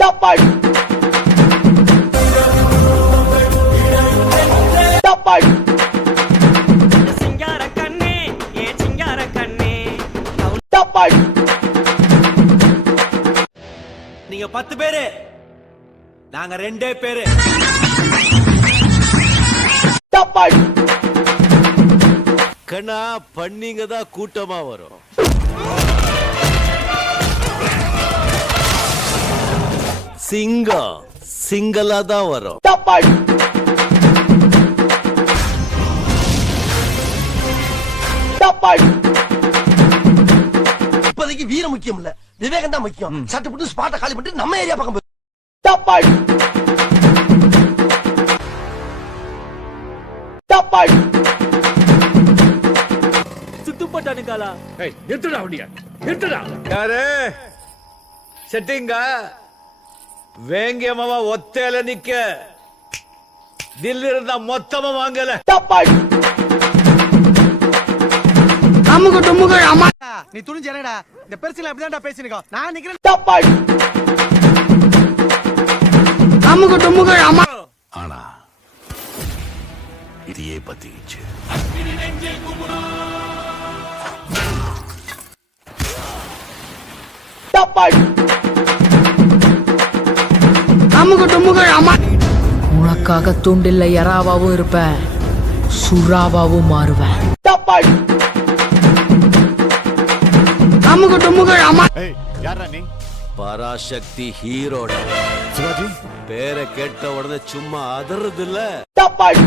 தப்பாள் தப்பாள் சிங்கார கண்ணே ஏ சிங்கார கண்ணே தப்பாள் நீங்க 10 பேரு, நாங்க 2 பேரு. தப்பாள் கண்ணா பண்ணிங்க தான் கூட்டமா வரும். சிங்கம் சிங்கலா தான் வரும். தப்பாள் தப்பாள் இப்போதைக்கு வீரம் முக்கியம் இல்ல, விவேகம் தான் முக்கியம். சட்டு புட்டு ஸ்பாட்டை காலி பண்ணிட்டு நம்ம ஏரியா பக்கம் தப்பாள் தப்பாள் சுத்துப்பட்டானுங்களா? ஏய் நிறுத்துடா வண்டியா, நிறுத்துடா. யாரு செட்டிங்க வேங்கியமாவா ஒத்தையில நிக்க தில்லி இருந்தா மொத்தமா வாங்கல. தப்பாள் நீ துணிஞ்சு என்னடா இந்த பெருசுல அப்படிதான்டா பேசினிக்கோ. நான் நிக்கிறேன். தப்பாள் ஆனா இதையே பத்திச்சு. தப்பாள் உனக்காக தூண்டில்ல எறாவாவும் இருப்பேன், சுறாவாவும் மாறுவேன். தப்பாள் பராசக்தி ஹீரோட பேரை கேட்ட உடனே சும்மா அதறது இல்ல. தப்பாள்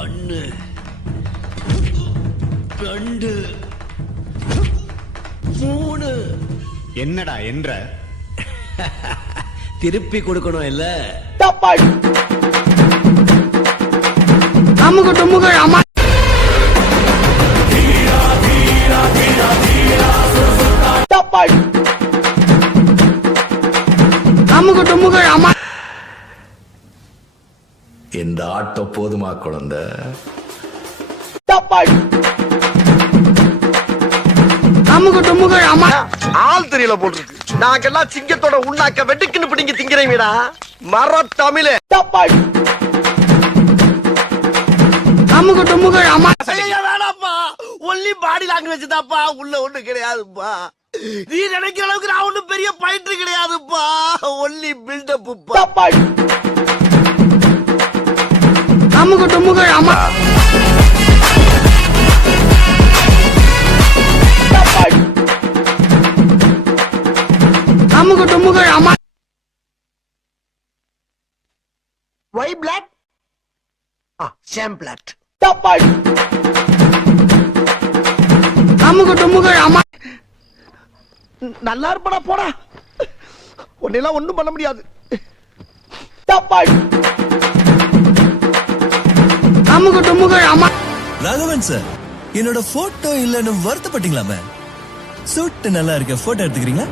ஒன்னு 2 3 என்னடா என்ற திருப்பி கொடுக்கணும் இல்ல. தப்பாள் தப்பாள் இந்த ஆட்டம் போதுமா குழந்தை? தப்பாள் ஆள் தெரியல போட்டுருக்கு. நாங்கெல்லாம் சிங்கத்தோட உண்ணாக்க வெட்டுக்குன்னு பிடிங்க திங்கிறீங்கடா. மர தமிழே. தப்பாள் வேணாப்பா, ஒன்லி பாடி லாங்குவேஜ் தான்ப்பா, உள்ள ஒண்ணு கிடையாதுப்பா. நீ நினைக்கிற அளவுக்கு நான் ஒண்ணும் பெரிய பயிற்று கிடையாதுப்பா, ஒன்லி பில்டப். தப்பாள் தப்பாள் Why black? Sham black. தப்பாள் நல்லா இருப்படா போடா, உன்னெல்லாம் ஒண்ணும் பண்ண முடியாது. தப்பாள் ராகவன் சார், என்னோட போட்டோ இல்லன்னு வருத்தப்பட்டீங்களாமே. சூட் நல்லா இருக்க, போட்டோ எடுத்துக்கிறீங்களா?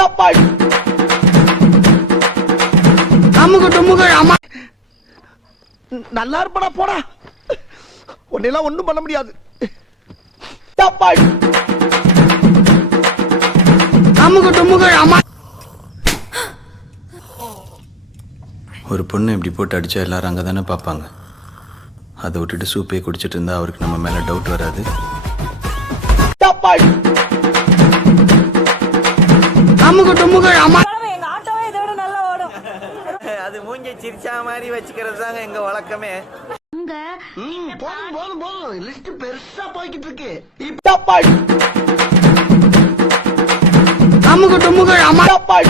தப்பாள் நல்லா இருப்படா போடா, உன்னெல்லாம் ஒண்ணும் பண்ண முடியாது. தப்பாள் ஒரு பொண்ணு இப்படி போட்டு அடிச்சா எல்லாரும் அங்கே தானே பார்ப்பாங்க. அதை விட்டுட்டு சூப்பே குடிச்சிட்டு இருந்தா அவருக்கு நம்ம மேல டவுட் வராது. தப்பாள் எங்க ஆட்டோவே இதோட நல்லா ஓடும். அது மூஞ்சி சிரிச்சா மாதிரி வச்சுக்கிறது தாங்க எங்க வழக்கமே. போதும் போதும் போதும், லிஸ்ட் பெருசா போய்கிட்டு இருக்கு. தப்பாள் தப்பாள்